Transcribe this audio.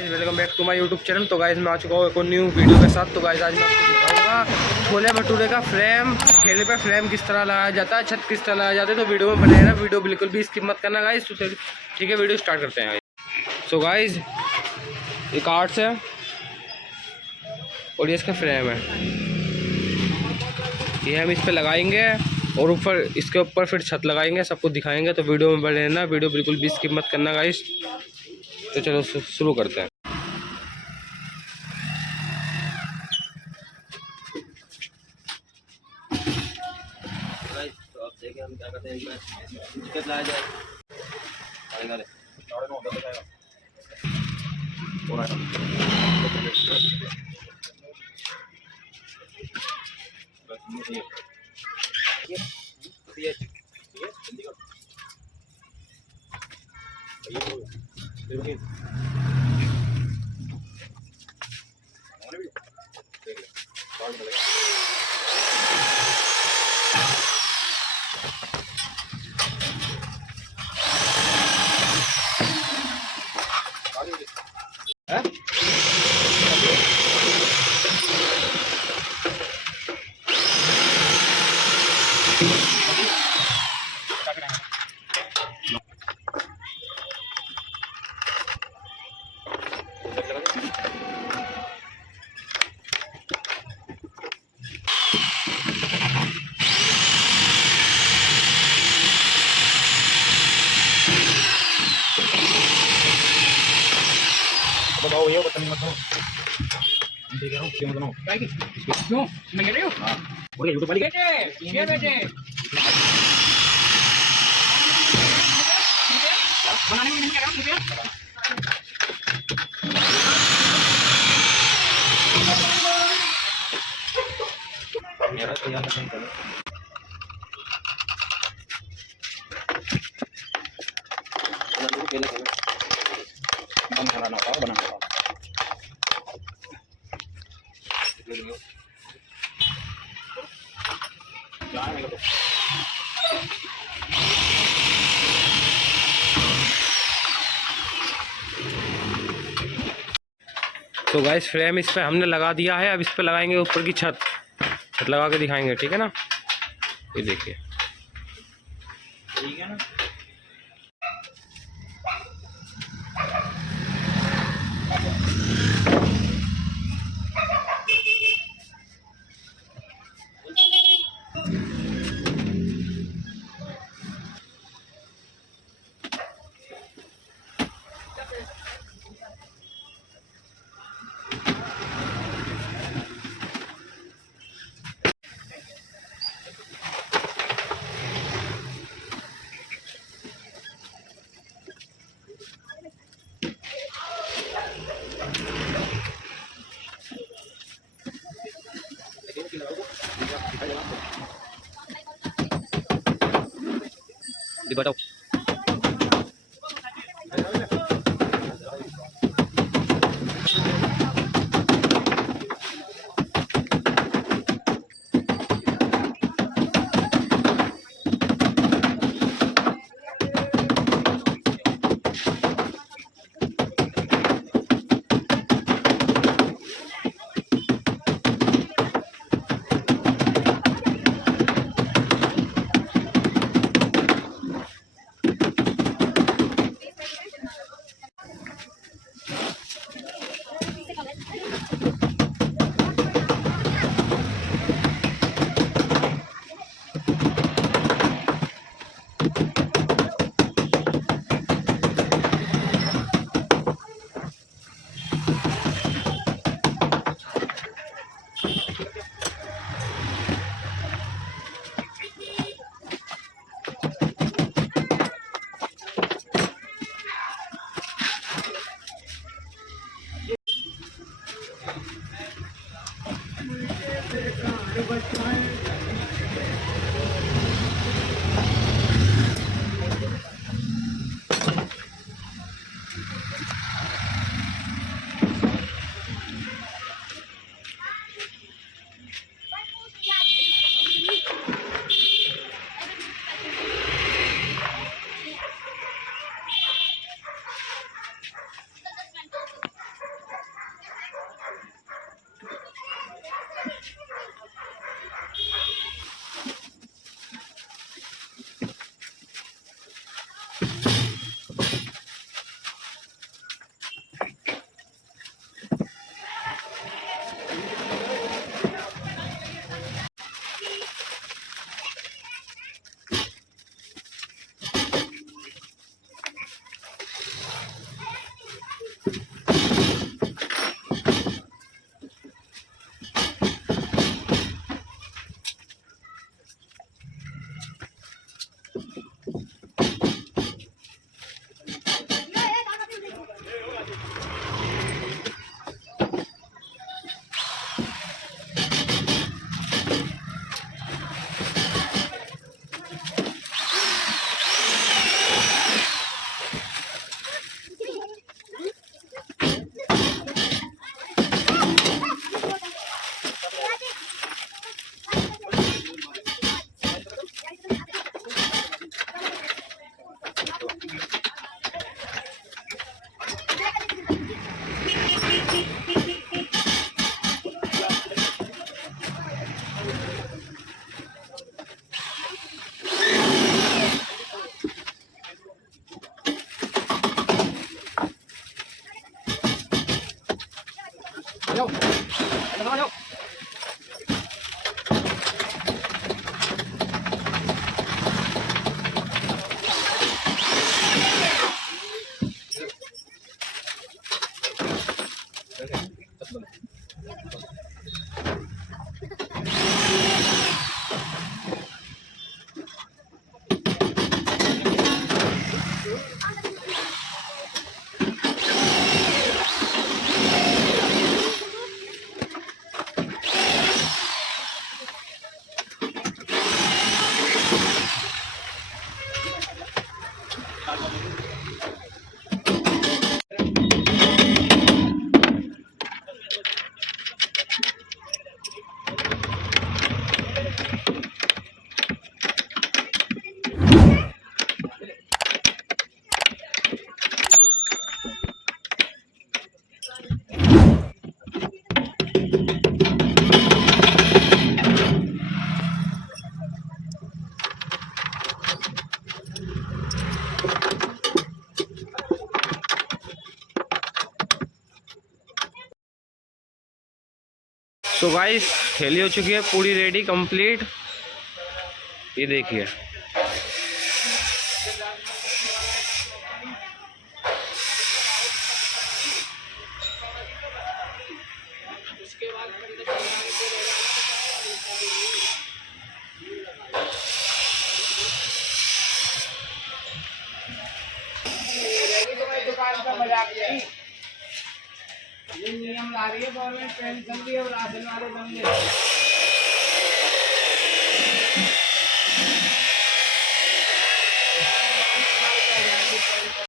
Welcome back to my YouTube channel. तो guys मैं आ चुका हूँ एक न्यू वीडियो के साथ। तो गाइस आज मैं आपको दिखाऊंगा छोले भटूरे का फ्रेम, ठेले पे फ्रेम किस तरह लगाया जाता है, छत किस तरह लगाया जाता है। तो वीडियो में बने रहना, वीडियो बिल्कुल भी स्किप मत करना गाइस। तो ठीक है, वीडियो स्टार्ट करते हैं। सो गाइस ये कार्ड्स है और ये इसका फ्रेम है, ये हम इस पर लगाएंगे और ऊपर इसके ऊपर फिर छत लगाएंगे, सबको दिखाएंगे। तो वीडियो में बने रहना, वीडियो बिल्कुल भी स्किप मत करना गाइस। तो चलो शुरू करते हैं। तो अब देखिए हम क्या करते हैं, इसमें लाया जाए बताओ भैया, बटन मत दो। ठीक है, क्यों बताओ क्यों मैं कह रही हूँ। हां बोले यूट्यूब वाली ये बेटे बनाने में नहीं कह रहा हूं मेरा तो यार नहीं कर बनाना तो गाइस फ्रेम इस पे हमने लगा दिया है। अब इस पे लगाएंगे ऊपर की छत लगा के दिखाएंगे, ठीक है ना। ये देखिए, ठीक है ना। बताओ तो गाइस थैली हो चुकी है पूरी रेडी कंप्लीट। ये देखिए दुकान का मजाक नहीं, ये नियम ला रही है गवर्नमेंट, पेंशन भी और राशन वाले बंदे।